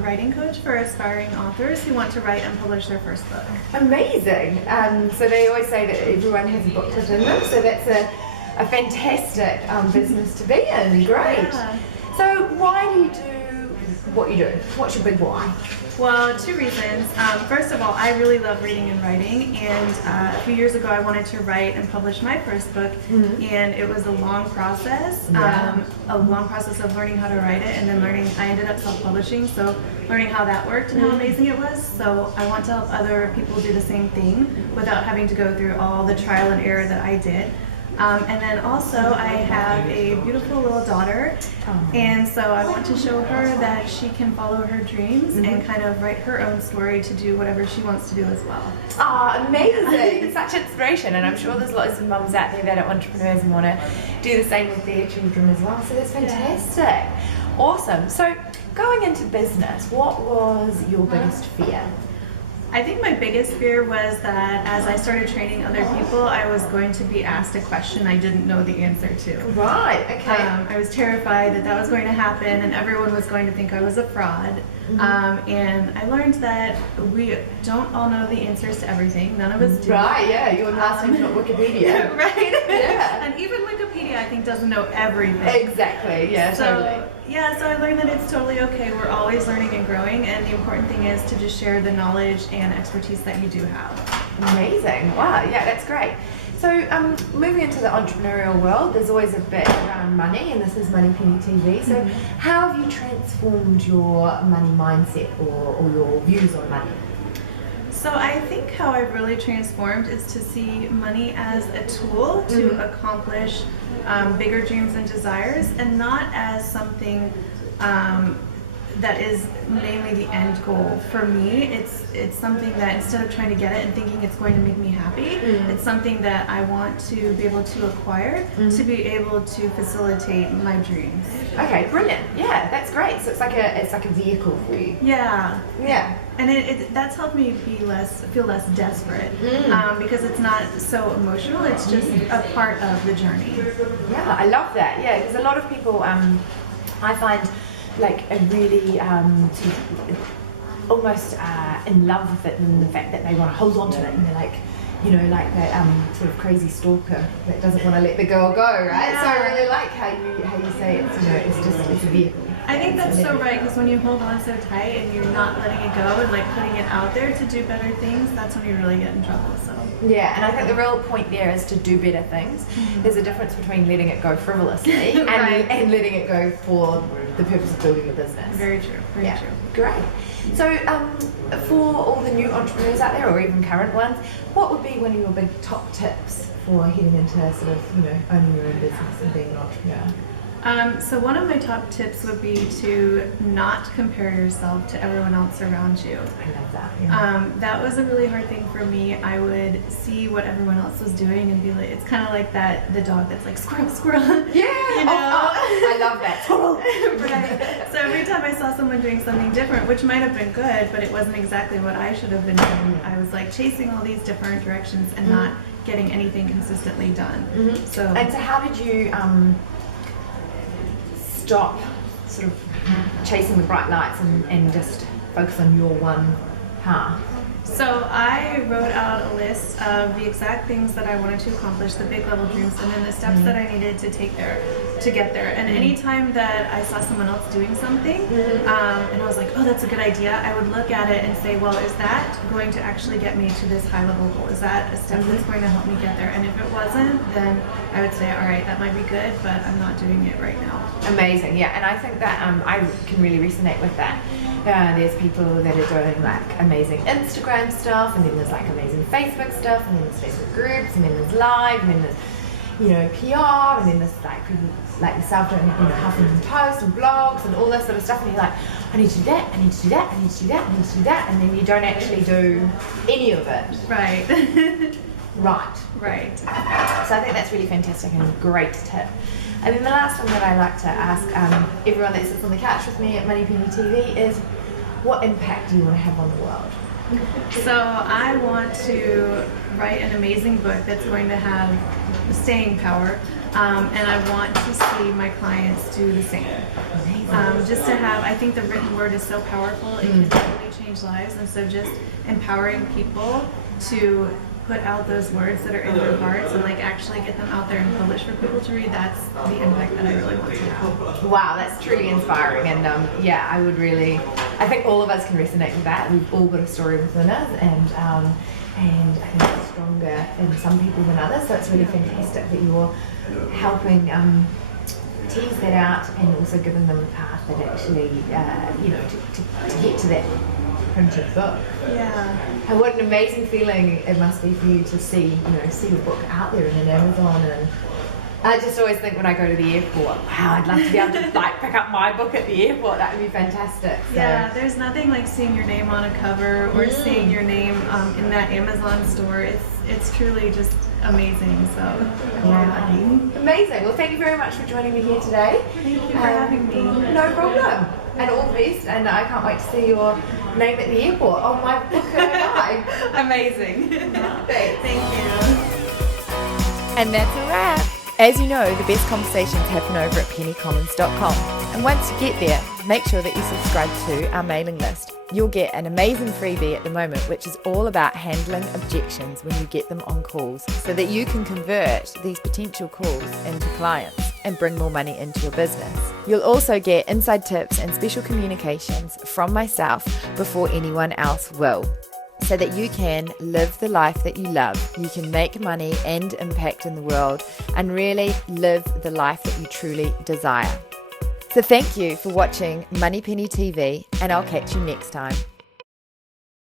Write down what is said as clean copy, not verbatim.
a writing coach for aspiring authors who want to write and publish their first book. Amazing. So they always say that everyone has a book within them, so that's a fantastic business to be in. Great. Yeah. So why do you do what you do? What's your big why? Well, two reasons. First of all, I really love reading and writing, and a few years ago I wanted to write and publish my first book, and it was a long process, of learning how to write it, and then I ended up self-publishing, so learning how that worked and how amazing it was. So I want to help other people do the same thing without having to go through all the trial and error that I did. And then also I have a beautiful little daughter, and so I want to show her that she can follow her dreams and kind of write her own story to do whatever she wants to do as well. Oh, amazing. Such inspiration, and I'm sure there's lots of mums out there that are entrepreneurs and want to do the same with their children as well, so that's fantastic. Awesome. So going into business, what was your biggest fear? I think my biggest fear was that as I started training other people, I was going to be asked a question I didn't know the answer to. Right, okay. I was terrified that that was going to happen and everyone was going to think I was a fraud. And I learned that we don't all know the answers to everything. None of us do. Right, yeah, you're last name's not Wikipedia. Right? Yeah. And even Wikipedia, I think, doesn't know everything. Exactly, yeah, totally. Yeah, so I learned that it's totally okay. We're always learning and growing, and the important thing is to just share the knowledge and expertise that you do have. Amazing. Wow, yeah, that's great. So moving into the entrepreneurial world, there's always a bit around money, and this is Money Penny TV. So how have you transformed your money mindset or your views on money? So I think how I've really transformed is to see money as a tool to accomplish bigger dreams and desires, and not as something that is mainly the end goal. For me, it's something that instead of trying to get it and thinking it's going to make me happy, it's something that I want to be able to acquire to be able to facilitate my dreams. Okay, brilliant. Yeah, that's great. So it's like a vehicle for you. Yeah. Yeah. And that's helped me feel less desperate because it's not so emotional. It's just a part of the journey. Yeah, I love that. Yeah, because a lot of people, I find, like a really sort of almost in love with it, and the fact that they want to hold on to it, and they're like, you know, like that sort of crazy stalker that doesn't want to let the girl go, right? Yeah. So I really like how you say it's, you know, it's a vehicle. I think that's so right, because when you hold on so tight and you're not letting it go and like putting it out there to do better things, that's when you really get in trouble. So yeah, and I think the real point there is to do better things. There's a difference between letting it go frivolously and letting it go for the purpose of building a business. Very true. Very true. Great. So for all the new entrepreneurs out there, or even current ones, what would be one of your big top tips for heading into sort of, you know, owning your own business and being an entrepreneur? So one of my top tips would be to not compare yourself to everyone else around you. I love that. Yeah. That was a really hard thing for me. I would see what everyone else was doing and be like, it's kind of like the dog that's like, squirrel, squirrel. Yeah, you know? I love that. Right. So every time I saw someone doing something different, which might have been good, but it wasn't exactly what I should have been doing, I was like chasing all these different directions and not getting anything consistently done. So how did you stop sort of chasing the bright lights and just focus on your one path? So I wrote out a list of the exact things that I wanted to accomplish, the big level dreams, and then the steps that I needed to take there to get there. And anytime that I saw someone else doing something, and I was like, oh, that's a good idea, I would look at it and say, well, is that going to actually get me to this high level goal? Is that a step that's going to help me get there? And if it wasn't, then I would say, all right, that might be good, but I'm not doing it right now. Amazing, yeah, and I think that I can really resonate with that. There's people that are doing like amazing Instagram stuff, and then there's like amazing Facebook stuff, and then there's Facebook groups, and then there's live, and then there's, you know, PR, and then there's like people like yourself doing, you know, Huffington Post and blogs and all that sort of stuff, and you're like, I need to do that, I need to do that, I need to do that, I need to do that, and then you don't actually do any of it. Right. Right. So I think that's really fantastic and a great tip. And then the last one that I like to ask everyone that sits on the couch with me at Money Penny TV is, what impact do you want to have on the world? So I want to write an amazing book that's going to have staying power. and I want to see my clients do the same. Just to have, I think the written word is so powerful, it can really change lives, and so just empowering people to put out those words that are in their hearts and like actually get them out there and publish for people to read, that's the impact that I really want to have. Wow, that's truly inspiring, and yeah, I think all of us can resonate with that. We've all got a story within us, and I think it's stronger in some people than others, so it's really fantastic that you're helping tease that out and also giving them a path that actually, to get to that printed book. Yeah. And what an amazing feeling it must be for you to see your book out there in an Amazon. And I just always think when I go to the airport, wow, I'd love to be able to like pick up my book at the airport. That would be fantastic. So. Yeah, there's nothing like seeing your name on a cover or seeing your name in that Amazon store. It's truly just amazing. So I'm very lucky. Amazing. Well, thank you very much for joining me here today. Thank you for having me. No problem. And all the best. And I can't wait to see your name at the airport. Oh, my book and I. Amazing. Thanks. Thank you. And that's a wrap. As you know, the best conversations happen over at pennycommons.com. And once you get there, make sure that you subscribe to our mailing list. You'll get an amazing freebie at the moment, which is all about handling objections when you get them on calls, so that you can convert these potential calls into clients and bring more money into your business. You'll also get inside tips and special communications from myself before anyone else will, so that you can live the life that you love. You can make money and impact in the world and really live the life that you truly desire. So thank you for watching Money Penny TV, and I'll catch you next time.